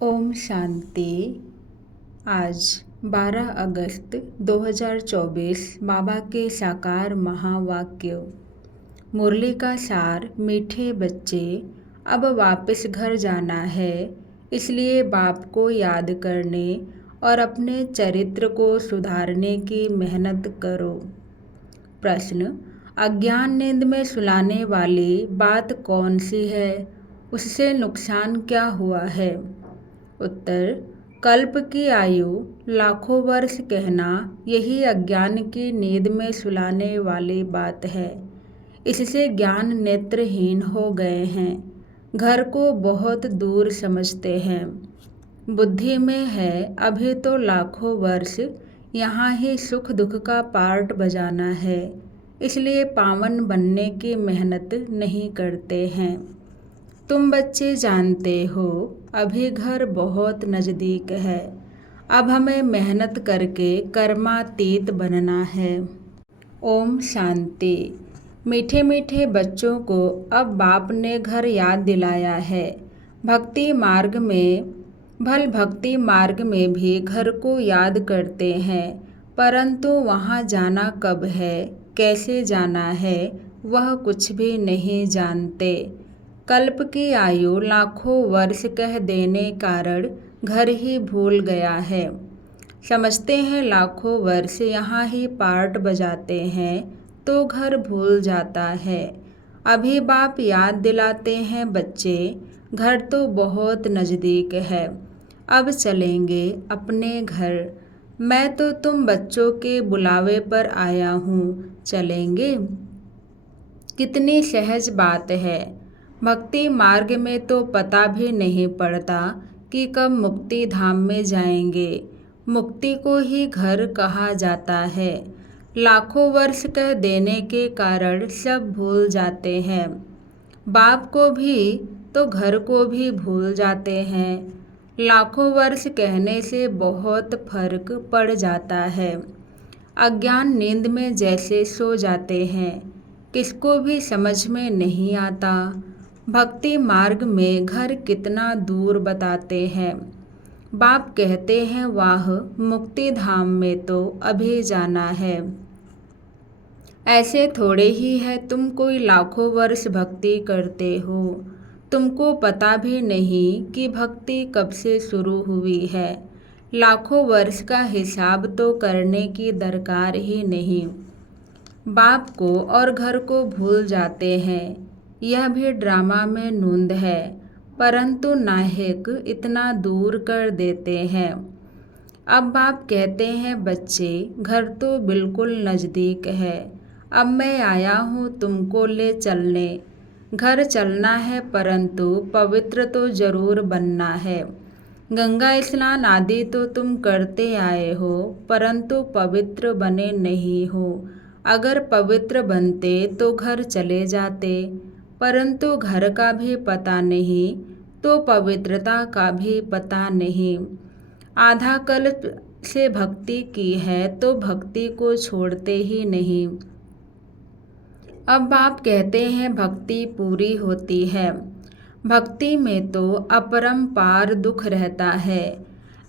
ओम शांति। आज 12 अगस्त 2024 बाबा के साकार महावाक्य। मुरली का सार। मीठे बच्चे, अब वापस घर जाना है, इसलिए बाप को याद करने और अपने चरित्र को सुधारने की मेहनत करो। प्रश्न: अज्ञान नींद में सुलाने वाली बात कौन सी है? उससे नुकसान क्या हुआ है? उत्तर: कल्प की आयु लाखों वर्ष कहना यही अज्ञान की नींद में सुलाने वाली बात है। इससे ज्ञान नेत्रहीन हो गए हैं, घर को बहुत दूर समझते हैं। बुद्धि में है अभी तो लाखों वर्ष, यहाँ ही सुख दुख का पार्ट बजाना है, इसलिए पावन बनने की मेहनत नहीं करते हैं। तुम बच्चे जानते हो अभी घर बहुत नज़दीक है, अब हमें मेहनत करके कर्मातीत बनना है। ओम शांति। मीठे मीठे बच्चों को अब बाप ने घर याद दिलाया है। भक्ति मार्ग में भी घर को याद करते हैं, परंतु वहाँ जाना कब है, कैसे जाना है, वह कुछ भी नहीं जानते। कल्प की आयु लाखों वर्ष कह देने कारण घर ही भूल गया है। समझते हैं लाखों वर्ष यहाँ ही पार्ट बजाते हैं, तो घर भूल जाता है। अभी बाप याद दिलाते हैं बच्चे, घर तो बहुत नज़दीक है, अब चलेंगे अपने घर। मैं तो तुम बच्चों के बुलावे पर आया हूँ, चलेंगे। कितनी सहज बात है। भक्ति मार्ग में तो पता भी नहीं पड़ता कि कब मुक्ति धाम में जाएंगे। मुक्ति को ही घर कहा जाता है। लाखों वर्ष कह देने के कारण सब भूल जाते हैं। बाप को भी तो घर को भी भूल जाते हैं। लाखों वर्ष कहने से बहुत फर्क पड़ जाता है। अज्ञान नींद में जैसे सो जाते हैं, किसको भी समझ में नहीं आता। भक्ति मार्ग में घर कितना दूर बताते हैं। बाप कहते हैं वाह मुक्ति धाम में तो अभी जाना है। ऐसे थोड़े ही है तुम कोई लाखों वर्ष भक्ति करते हो, तुमको पता भी नहीं कि भक्ति कब से शुरू हुई है। लाखों वर्ष का हिसाब तो करने की दरकार ही नहीं। बाप को और घर को भूल जाते हैं, यह भी ड्रामा में नूंद है, परंतु नायक इतना दूर कर देते हैं। अब बाप कहते हैं बच्चे, घर तो बिल्कुल नज़दीक है, अब मैं आया हूँ तुमको ले चलने। घर चलना है परंतु पवित्र तो जरूर बनना है। गंगा स्नान आदि तो तुम करते आए हो, परंतु पवित्र बने नहीं हो। अगर पवित्र बनते तो घर चले जाते, परंतु घर का भी पता नहीं तो पवित्रता का भी पता नहीं। आधा कल्प से भक्ति की है तो भक्ति को छोड़ते ही नहीं। अब बाप कहते हैं भक्ति पूरी होती है। भक्ति में तो अपरंपार दुख रहता है।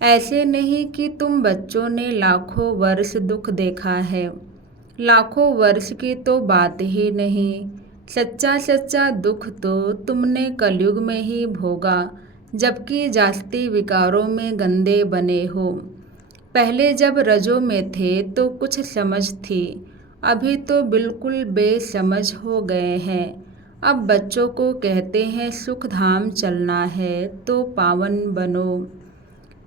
ऐसे नहीं कि तुम बच्चों ने लाखों वर्ष दुख देखा है। लाखों वर्ष की तो बात ही नहीं। सच्चा दुख तो तुमने कलयुग में ही भोगा, जबकि जास्ती विकारों में गंदे बने हो। पहले जब रजों में थे तो कुछ समझ थी, अभी तो बिल्कुल बेसमझ हो गए हैं। अब बच्चों को कहते हैं सुख धाम चलना है तो पावन बनो।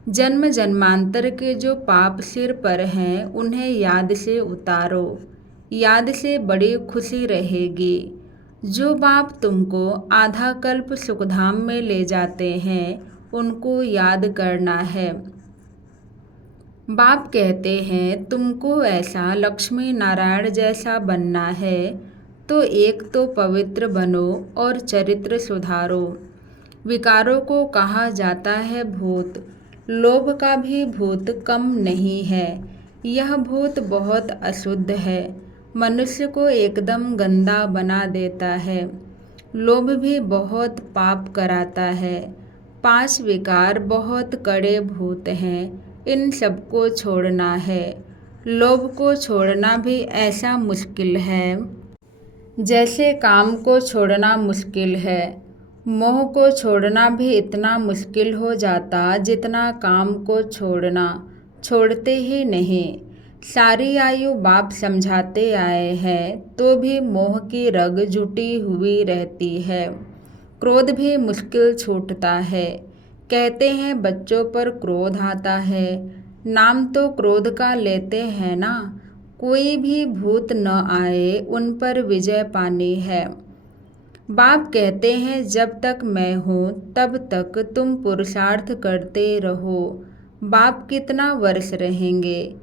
जन्म जन्मांतर के जो पाप सिर पर हैं उन्हें याद से उतारो, याद से बड़ी खुशी रहेगी। जो बाप तुमको आधा कल्प सुखधाम में ले जाते हैं उनको याद करना है। बाप कहते हैं तुमको ऐसा लक्ष्मी नारायण जैसा बनना है, तो एक तो पवित्र बनो और चरित्र सुधारो। विकारों को कहा जाता है भूत, लोभ का भी भूत कम नहीं है। यह भूत बहुत अशुद्ध है, मनुष्य को एकदम गंदा बना देता है। लोभ भी बहुत पाप कराता है, 5 विकार बहुत कड़े भूत हैं, इन सबको छोड़ना है। लोभ को छोड़ना भी ऐसा मुश्किल है जैसे काम को छोड़ना मुश्किल है। मोह को छोड़ना भी इतना मुश्किल हो जाता जितना काम को छोड़ना। छोड़ते ही नहीं। सारी आयु बाप समझाते आए हैं तो भी मोह की रग जुटी हुई रहती है। क्रोध भी मुश्किल छूटता है। कहते हैं बच्चों पर क्रोध आता है। नाम तो क्रोध का लेते हैं ना। कोई भी भूत न आए उन पर विजय पानी है। बाप कहते हैं जब तक मैं हूँ तब तक तुम पुरुषार्थ करते रहो। बाप कितना वर्ष रहेंगे?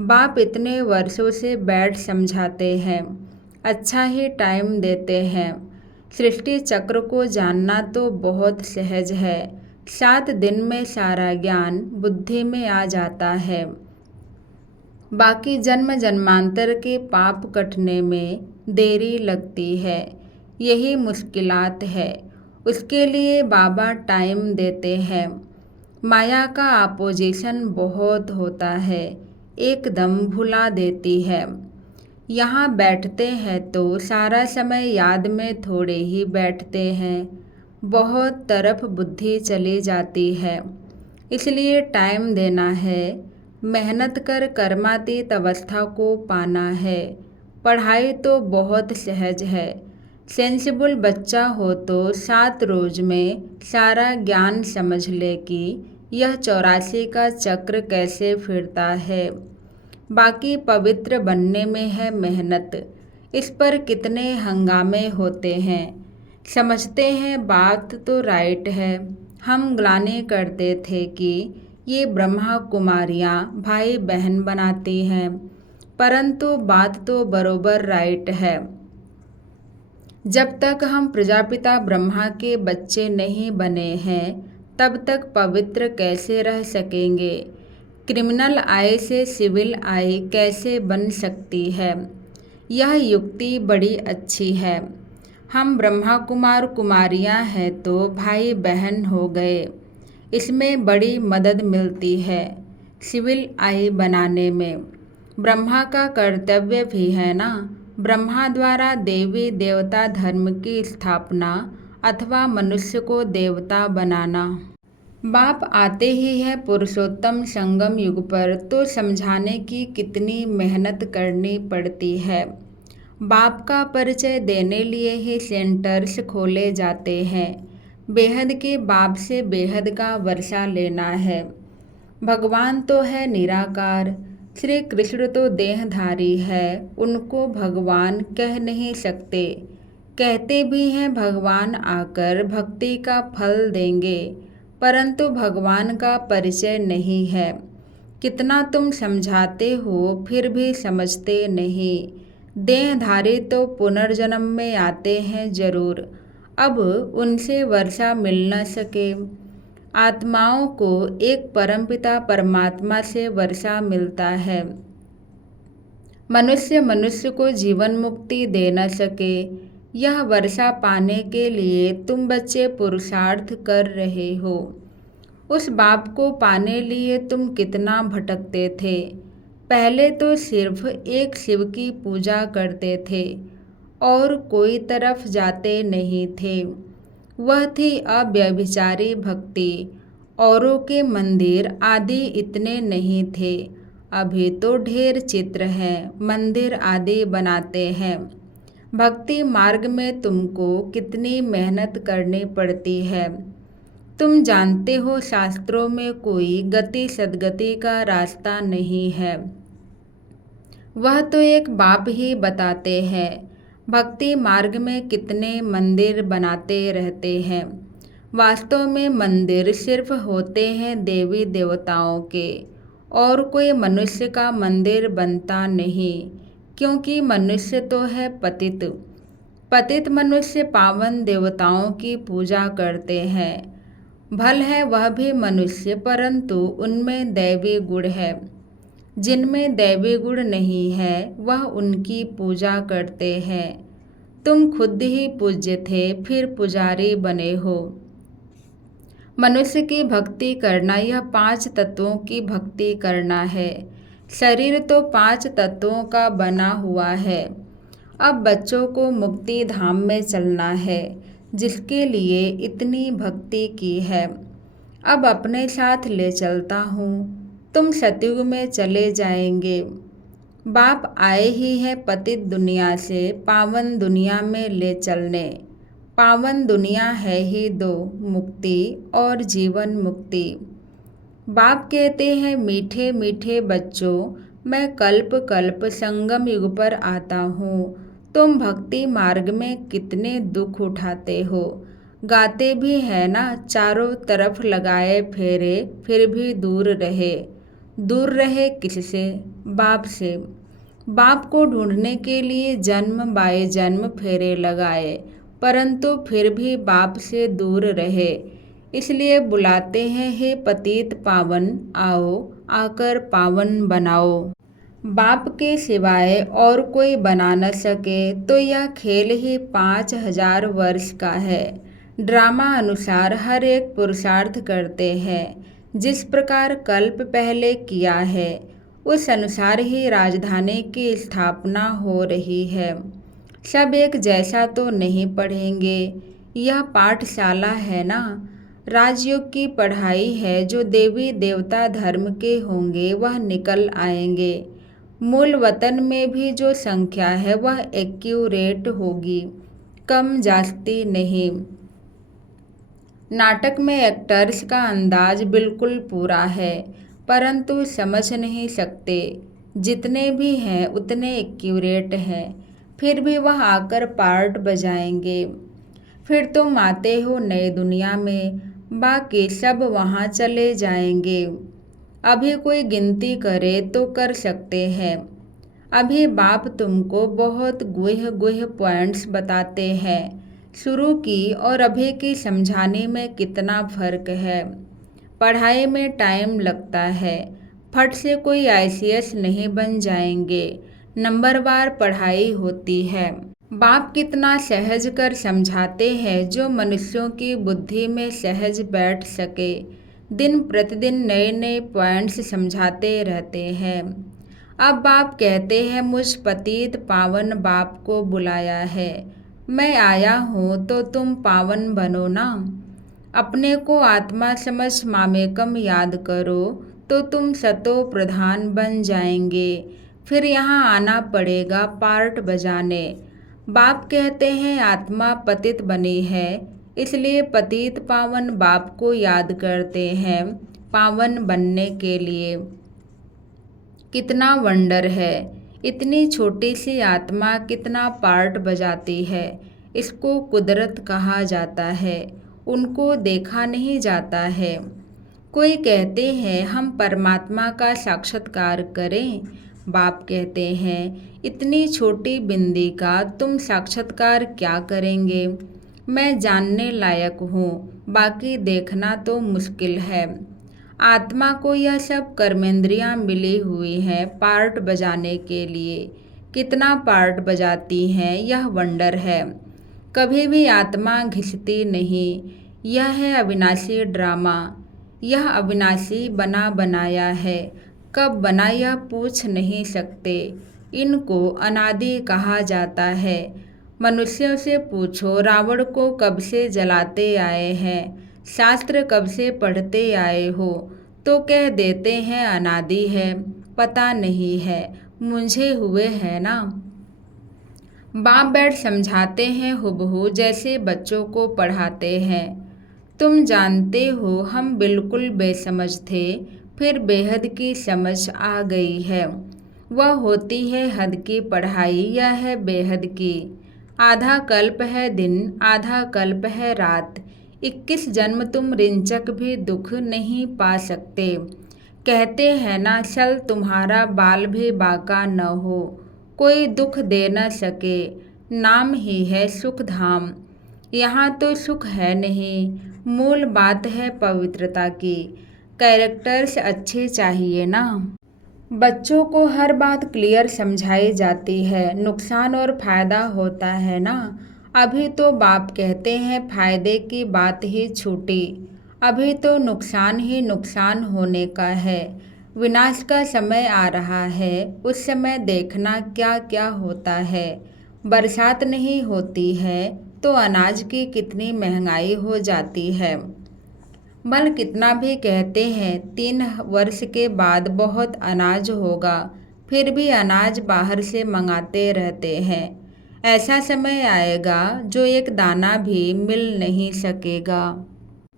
बाप इतने वर्षों से बैठ समझाते हैं, अच्छा ही टाइम देते हैं। सृष्टि चक्र को जानना तो बहुत सहज है। 7 दिन में सारा ज्ञान बुद्धि में आ जाता है। बाकी जन्म जन्मांतर के पाप कटने में देरी लगती है। यही मुश्किलात है। उसके लिए बाबा टाइम देते हैं। माया का अपोजिशन बहुत होता है, एकदम भुला देती है। यहाँ बैठते हैं तो सारा समय याद में थोड़े ही बैठते हैं। बहुत तरफ बुद्धि चली जाती है। इसलिए टाइम देना है। मेहनत कर कर्मातीत अवस्था को पाना है। पढ़ाई तो बहुत सहज है। सेंसिबल बच्चा हो तो 7 रोज में सारा ज्ञान समझ ले कि यह 84 का चक्र कैसे फिरता है। बाकी पवित्र बनने में है मेहनत। इस पर कितने हंगामे होते हैं। समझते हैं बात तो राइट है। हम ग्लानि करते थे कि ये ब्रह्मा कुमारियाँ भाई बहन बनाती हैं, परंतु बात तो बरोबर राइट है। जब तक हम प्रजापिता ब्रह्मा के बच्चे नहीं बने हैं तब तक पवित्र कैसे रह सकेंगे? क्रिमिनल आई से सिविल आई कैसे बन सकती है? यह युक्ति बड़ी अच्छी है। हम ब्रह्मा कुमार कुमारियाँ हैं तो भाई बहन हो गए। इसमें बड़ी मदद मिलती है सिविल आई बनाने में। ब्रह्मा का कर्तव्य भी है ना। ब्रह्मा द्वारा देवी देवता धर्म की स्थापना अथवा मनुष्य को देवता बनाना। बाप आते ही है पुरुषोत्तम संगम युग पर तो समझाने की कितनी मेहनत करनी पड़ती है। बाप का परिचय देने लिए ही सेंटर्स खोले जाते हैं। बेहद के बाप से बेहद का वर्षा लेना है। भगवान तो है निराकार। श्री कृष्ण तो देहधारी है, उनको भगवान कह नहीं सकते। कहते भी हैं भगवान आकर भक्ति का फल देंगे, परंतु भगवान का परिचय नहीं है। कितना तुम समझाते हो फिर भी समझते नहीं। देहधारी तो पुनर्जन्म में आते हैं जरूर। अब उनसे वर्षा मिल न सके। आत्माओं को एक परमपिता परमात्मा से वर्षा मिलता है। मनुष्य मनुष्य को जीवन मुक्ति दे न सके। यह वर्षा पाने के लिए तुम बच्चे पुरुषार्थ कर रहे हो। उस बाप को पाने लिए तुम कितना भटकते थे। पहले तो सिर्फ एक शिव की पूजा करते थे और कोई तरफ जाते नहीं थे। वह थी अव्यभिचारी भक्ति। औरों के मंदिर आदि इतने नहीं थे। अभी तो ढेर चित्र हैं, मंदिर आदि बनाते हैं। भक्ति मार्ग में तुमको कितनी मेहनत करनी पड़ती है। तुम जानते हो शास्त्रों में कोई गति सद्गति का रास्ता नहीं है। वह तो एक बाप ही बताते हैं। भक्ति मार्ग में कितने मंदिर बनाते रहते हैं। वास्तव में मंदिर सिर्फ होते हैं देवी देवताओं के, और कोई मनुष्य का मंदिर बनता नहीं, क्योंकि मनुष्य तो है पतित। पतित मनुष्य पावन देवताओं की पूजा करते हैं। भल है वह भी मनुष्य, परंतु उनमें दैवी गुण है। जिनमें दैवी गुण नहीं है वह उनकी पूजा करते हैं। तुम खुद ही पूज्य थे, फिर पुजारी बने हो। मनुष्य की भक्ति करना यह 5 तत्वों की भक्ति करना है। शरीर तो 5 तत्वों का बना हुआ है। अब बच्चों को मुक्ति धाम में चलना है, जिसके लिए इतनी भक्ति की है। अब अपने साथ ले चलता हूँ, तुम सतयुग में चले जाएंगे। बाप आए ही है पतित दुनिया से पावन दुनिया में ले चलने। पावन दुनिया है ही दो, मुक्ति और जीवन मुक्ति। बाप कहते हैं मीठे मीठे बच्चों, मैं कल्प कल्प संगम युग पर आता हूँ। तुम भक्ति मार्ग में कितने दुख उठाते हो। गाते भी है ना, चारों तरफ लगाए फेरे फिर भी दूर रहे। दूर रहे किससे? बाप से। बाप को ढूंढने के लिए जन्म बाय जन्म फेरे लगाए, परंतु फिर भी बाप से दूर रहे। इसलिए बुलाते हैं, हे पतित पावन आओ, आकर पावन बनाओ। बाप के सिवाय और कोई बना न सके तो यह खेल ही 5000 वर्ष का है। ड्रामा अनुसार हर एक पुरुषार्थ करते हैं। जिस प्रकार कल्प पहले किया है उस अनुसार ही राजधानी की स्थापना हो रही है। सब एक जैसा तो नहीं पढ़ेंगे। यह पाठशाला है ना, राजयोग की पढ़ाई है। जो देवी देवता धर्म के होंगे वह निकल आएंगे। मूल वतन में भी जो संख्या है वह एक्यूरेट होगी, कम जास्ती नहीं। नाटक में एक्टर्स का अंदाज बिल्कुल पूरा है, परंतु समझ नहीं सकते। जितने भी हैं उतने एक्यूरेट हैं, फिर भी वह आकर पार्ट बजाएंगे। फिर तुम आते हो नई दुनिया में, बाकी सब वहाँ चले जाएंगे। अभी कोई गिनती करे तो कर सकते हैं। अभी बाप तुमको बहुत गुह्य गुह्य पॉइंट्स बताते हैं। शुरू की और अभी की समझाने में कितना फर्क है। पढ़ाई में टाइम लगता है, फट से कोई आईसीएस नहीं बन जाएंगे। नंबरवार पढ़ाई होती है। बाप कितना सहज कर समझाते हैं, जो मनुष्यों की बुद्धि में सहज बैठ सके। दिन प्रतिदिन नए नए पॉइंट्स समझाते रहते हैं। अब बाप कहते हैं, मुझ पतित पावन बाप को बुलाया है। मैं आया हूँ तो तुम पावन बनो ना। अपने को आत्मा समझ मामेकम याद करो तो तुम सतो प्रधान बन जाएंगे। फिर यहाँ आना पड़ेगा पार्ट बजाने। बाप कहते हैं आत्मा पतित बनी है, इसलिए पतित पावन बाप को याद करते हैं पावन बनने के लिए। कितना वंडर है, इतनी छोटी सी आत्मा कितना पार्ट बजाती है। इसको कुदरत कहा जाता है, उनको देखा नहीं जाता है। कोई कहते हैं हम परमात्मा का साक्षात्कार करें। बाप कहते हैं इतनी छोटी बिंदी का तुम साक्षात्कार क्या करेंगे। मैं जानने लायक हूँ, बाकी देखना तो मुश्किल है। आत्मा को यह सब कर्मेंद्रियाँ मिली हुई हैं पार्ट बजाने के लिए। कितना पार्ट बजाती हैं यह वंडर है। कभी भी आत्मा घिसती नहीं। यह है अविनाशी ड्रामा। यह अविनाशी बना बनाया है। कब बना यह पूछ नहीं सकते। इनको अनादि कहा जाता है। मनुष्यों से पूछो रावण को कब से जलाते आए हैं, शास्त्र कब से पढ़ते आए हो, तो कह देते हैं अनादि है, पता नहीं है, मुझे हुए है ना। बाप बैठ समझाते हैं हुबहू जैसे बच्चों को पढ़ाते हैं। तुम जानते हो हम बिल्कुल बेसमझ थे, फिर बेहद की समझ आ गई है। वह होती है हद की पढ़ाई, यह है बेहद की। आधा कल्प है दिन, आधा कल्प है रात। 21 जन्म तुम रिंचक भी दुख नहीं पा सकते। कहते हैं ना चल तुम्हारा बाल भी बाका न हो, कोई दुख दे न सके। नाम ही है सुख धाम। यहाँ तो सुख है नहीं, मूल बात है पवित्रता की। कैरेक्टर्स अच्छे चाहिए ना। बच्चों को हर बात क्लियर समझाई जाती है, नुकसान और फायदा होता है ना। अभी तो बाप कहते हैं फायदे की बात ही छूटी। अभी तो नुकसान ही नुकसान होने का है। विनाश का समय आ रहा है, उस समय देखना क्या क्या होता है। बरसात नहीं होती है तो अनाज की कितनी महंगाई हो जाती है। बल कितना भी कहते हैं 3 वर्ष के बाद बहुत अनाज होगा, फिर भी अनाज बाहर से मंगाते रहते हैं। ऐसा समय आएगा जो एक दाना भी मिल नहीं सकेगा।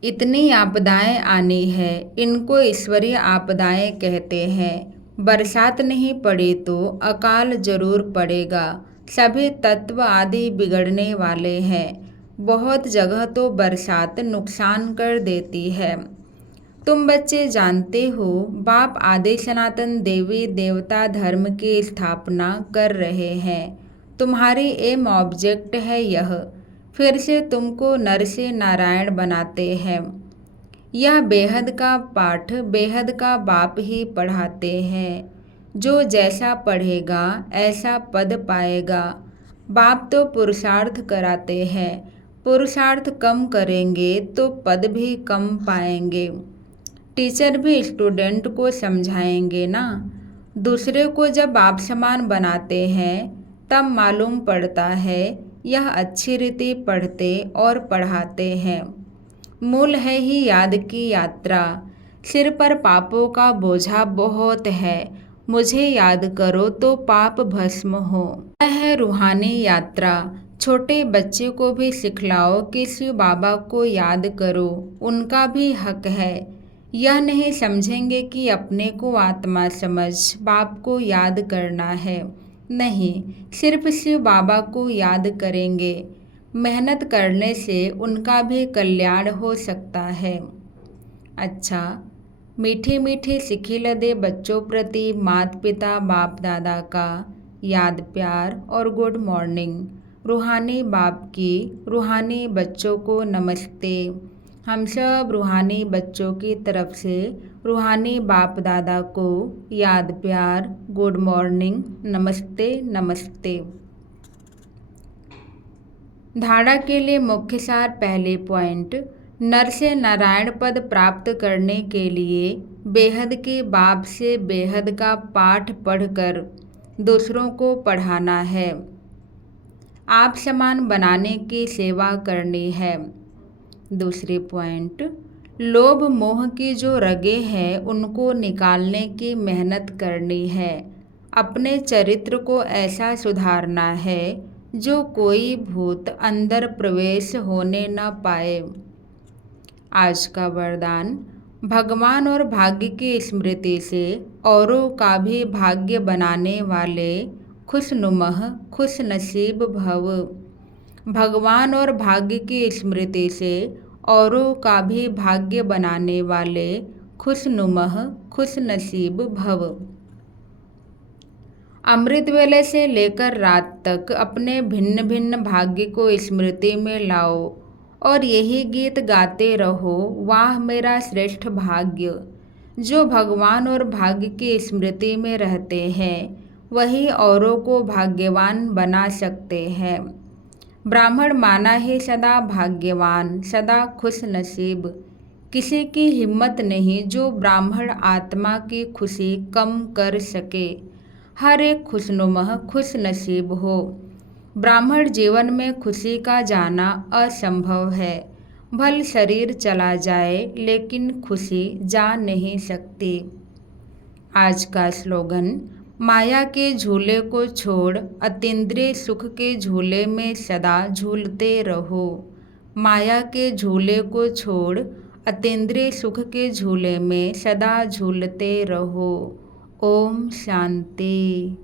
इतनी आपदाएं आनी है, इनको ईश्वरीय आपदाएं कहते हैं। बरसात नहीं पड़ी तो अकाल जरूर पड़ेगा। सभी तत्व आदि बिगड़ने वाले हैं। बहुत जगह तो बरसात नुकसान कर देती है। तुम बच्चे जानते हो, बाप आदि सनातन देवी देवता धर्म की स्थापना कर रहे हैं। तुम्हारी एम ऑब्जेक्ट है यह। फिर से तुमको नर से नारायण बनाते हैं। यह बेहद का पाठ बेहद का बाप ही पढ़ाते हैं। जो जैसा पढ़ेगा ऐसा पद पाएगा। बाप तो पुरुषार्थ कराते हैं। पुरुषार्थ कम करेंगे तो पद भी कम पाएंगे। टीचर भी स्टूडेंट को समझाएंगे ना। दूसरे को जब आप समान बनाते हैं तब मालूम पड़ता है यह अच्छी रीति पढ़ते और पढ़ाते हैं। मूल है ही याद की यात्रा। सिर पर पापों का बोझा बहुत है, मुझे याद करो तो पाप भस्म हो। यह है रूहानी यात्रा। छोटे बच्चे को भी सिखलाओ कि शिव बाबा को याद करो, उनका भी हक है। यह नहीं समझेंगे कि अपने को आत्मा समझ बाप को याद करना है। नहीं, सिर्फ शिव बाबा को याद करेंगे। मेहनत करने से उनका भी कल्याण हो सकता है। अच्छा, मीठी मीठी सिखिल दे बच्चों प्रति माता पिता बाप दादा का याद प्यार और गुड मॉर्निंग। रूहानी बाप की रूहानी बच्चों को नमस्ते। हम सब रूहानी बच्चों की तरफ से रूहानी बाप दादा को याद प्यार गुड मॉर्निंग नमस्ते नमस्ते। धारणा के लिए मुख्य सार। पहले पॉइंट, नर से नारायण पद प्राप्त करने के लिए बेहद के बाप से बेहद का पाठ पढ़कर दूसरों को पढ़ाना है। आप समान बनाने की सेवा करनी है। दूसरे पॉइंट, लोभ मोह की जो रगें हैं उनको निकालने की मेहनत करनी है। अपने चरित्र को ऐसा सुधारना है जो कोई भूत अंदर प्रवेश होने न पाए। आज का वरदान, भगवान और भाग्य की स्मृति से औरों का भी भाग्य बनाने वाले खुशनुमह खुश नसीब भव। भगवान और भाग्य की स्मृति से औरों का भी भाग्य बनाने वाले खुशनुमह खुश नसीब भव। अमृत वेले से लेकर रात तक अपने भिन्न भिन्न भाग्य को स्मृति में लाओ और यही गीत गाते रहो, वाह मेरा श्रेष्ठ भाग्य। जो भगवान और भाग्य की स्मृति में रहते हैं वही औरों को भाग्यवान बना सकते हैं। ब्राह्मण माना ही सदा भाग्यवान, सदा खुश नसीब। किसी की हिम्मत नहीं जो ब्राह्मण आत्मा की खुशी कम कर सके। हर एक खुशनुमा खुश नसीब हो। ब्राह्मण जीवन में खुशी का जाना असंभव है। भल शरीर चला जाए लेकिन खुशी जा नहीं सकती। आज का स्लोगन, माया के झूले को छोड़ अतीन्द्रिय सुख के झूले में सदा झूलते रहो। माया के झूले को छोड़ अतीन्द्रिय सुख के झूले में सदा झूलते रहो। ओम शांति।